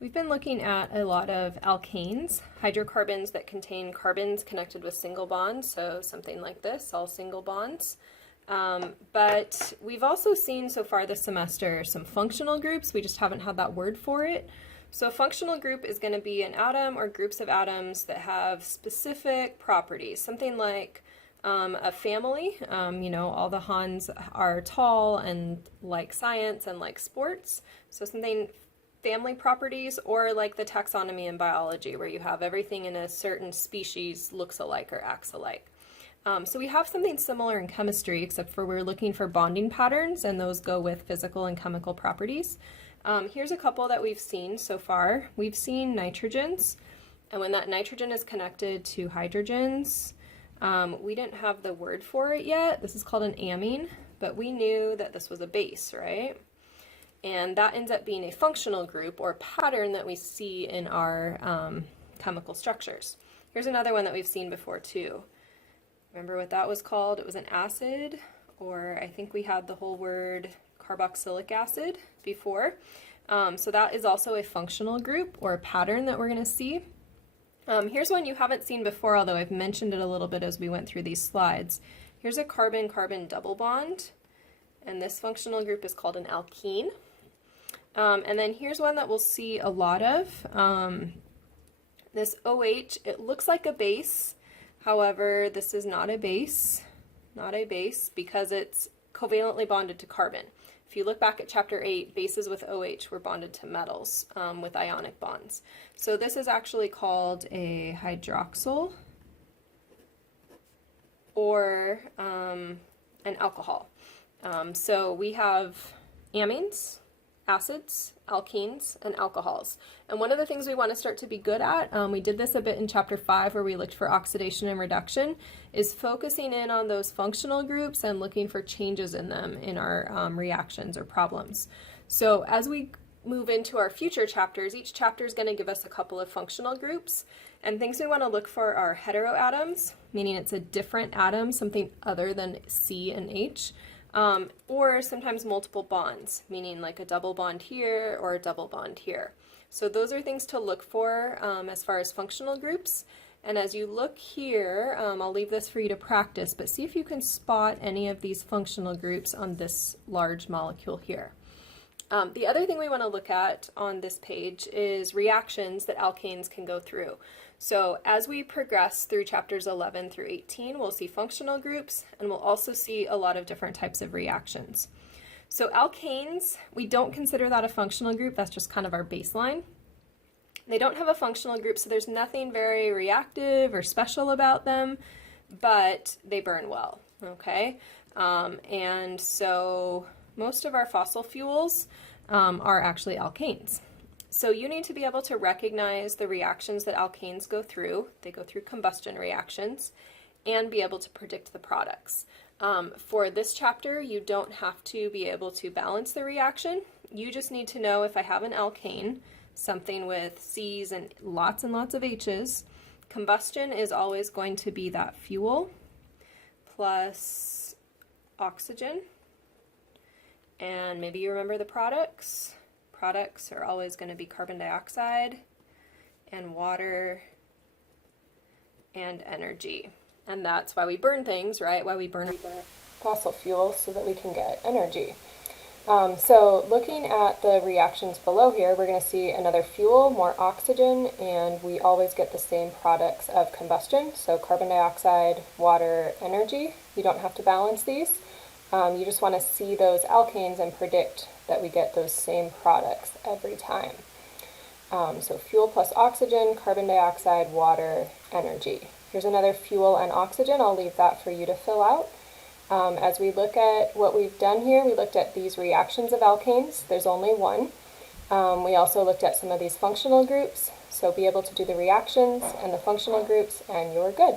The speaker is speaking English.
We've been looking at a lot of alkanes, hydrocarbons that contain carbons connected with single bonds, so something like this, all single bonds. But we've also seen so far this semester some functional groups. We just haven't had that word for it. So a functional group is going to be an atom or groups of atoms that have specific properties, something like a family. All the Hans are tall and like science and like sports. So something family properties, or like the taxonomy in biology where you have everything in a certain species looks alike or acts alike. So we have something similar in chemistry, except for we're looking for bonding patterns, and those go with physical and chemical properties. Here's a couple that we've seen so far. We've seen nitrogens, and when that nitrogen is connected to hydrogens, we didn't have the word for it yet. This is called an amine, but we knew that this was a base, right? And that ends up being a functional group or pattern that we see in our chemical structures. Here's another one that we've seen before too. Remember what that was called? It was an acid, or I think we had the whole word carboxylic acid before. So that is also a functional group or a pattern that we're going to see. Here's one you haven't seen before, although I've mentioned it a little bit as we went through these slides. Here's a carbon-carbon double bond, and this functional group is called an alkene. And then here's one that we'll see a lot of. This OH, it looks like a base. However, this is not a base, because it's covalently bonded to carbon. If you look back at chapter 8, bases with OH were bonded to metals with ionic bonds. So this is actually called a hydroxyl or an alcohol. So we have amines, acids, alkenes, and alcohols. And one of the things we want to start to be good at, we did this a bit in chapter 5 where we looked for oxidation and reduction, is focusing in on those functional groups and looking for changes in them in our reactions or problems. So as we move into our future chapters, each chapter is going to give us a couple of functional groups, and things we want to look for are heteroatoms, meaning it's a different atom, something other than C and H. Or sometimes multiple bonds, meaning like a double bond here or a double bond here. So those are things to look for as far as functional groups. And as you look here, I'll leave this for you to practice, but see if you can spot any of these functional groups on this large molecule here. The other thing we want to look at on this page is reactions that alkanes can go through. So as we progress through chapters 11 through 18, we'll see functional groups, and we'll also see a lot of different types of reactions. So alkanes, we don't consider that a functional group. That's just kind of our baseline. They don't have a functional group, so there's nothing very reactive or special about them, but they burn well, okay? And so most of our fossil fuels are actually alkanes. So you need to be able to recognize the reactions that alkanes go through. They go through combustion reactions, and be able to predict the products. For this chapter, you don't have to be able to balance the reaction. You just need to know if I have an alkane, something with C's and lots of H's, combustion is always going to be that fuel plus oxygen. And maybe you remember the products. Products are always going to be carbon dioxide and water and energy. And that's why we burn things, right? Why we burn fossil fuels, so that we can get energy. So looking at the reactions below here, we're going to see another fuel, more oxygen, and we always get the same products of combustion. So carbon dioxide, water, energy. You don't have to balance these. You just want to see those alkanes and predict that we get those same products every time. So fuel plus oxygen, carbon dioxide, water, energy. Here's another fuel and oxygen. I'll leave that for you to fill out. As we look at what we've done here, we looked at these reactions of alkanes. There's only one. We also looked at some of these functional groups. So be able to do the reactions and the functional groups, and you're good.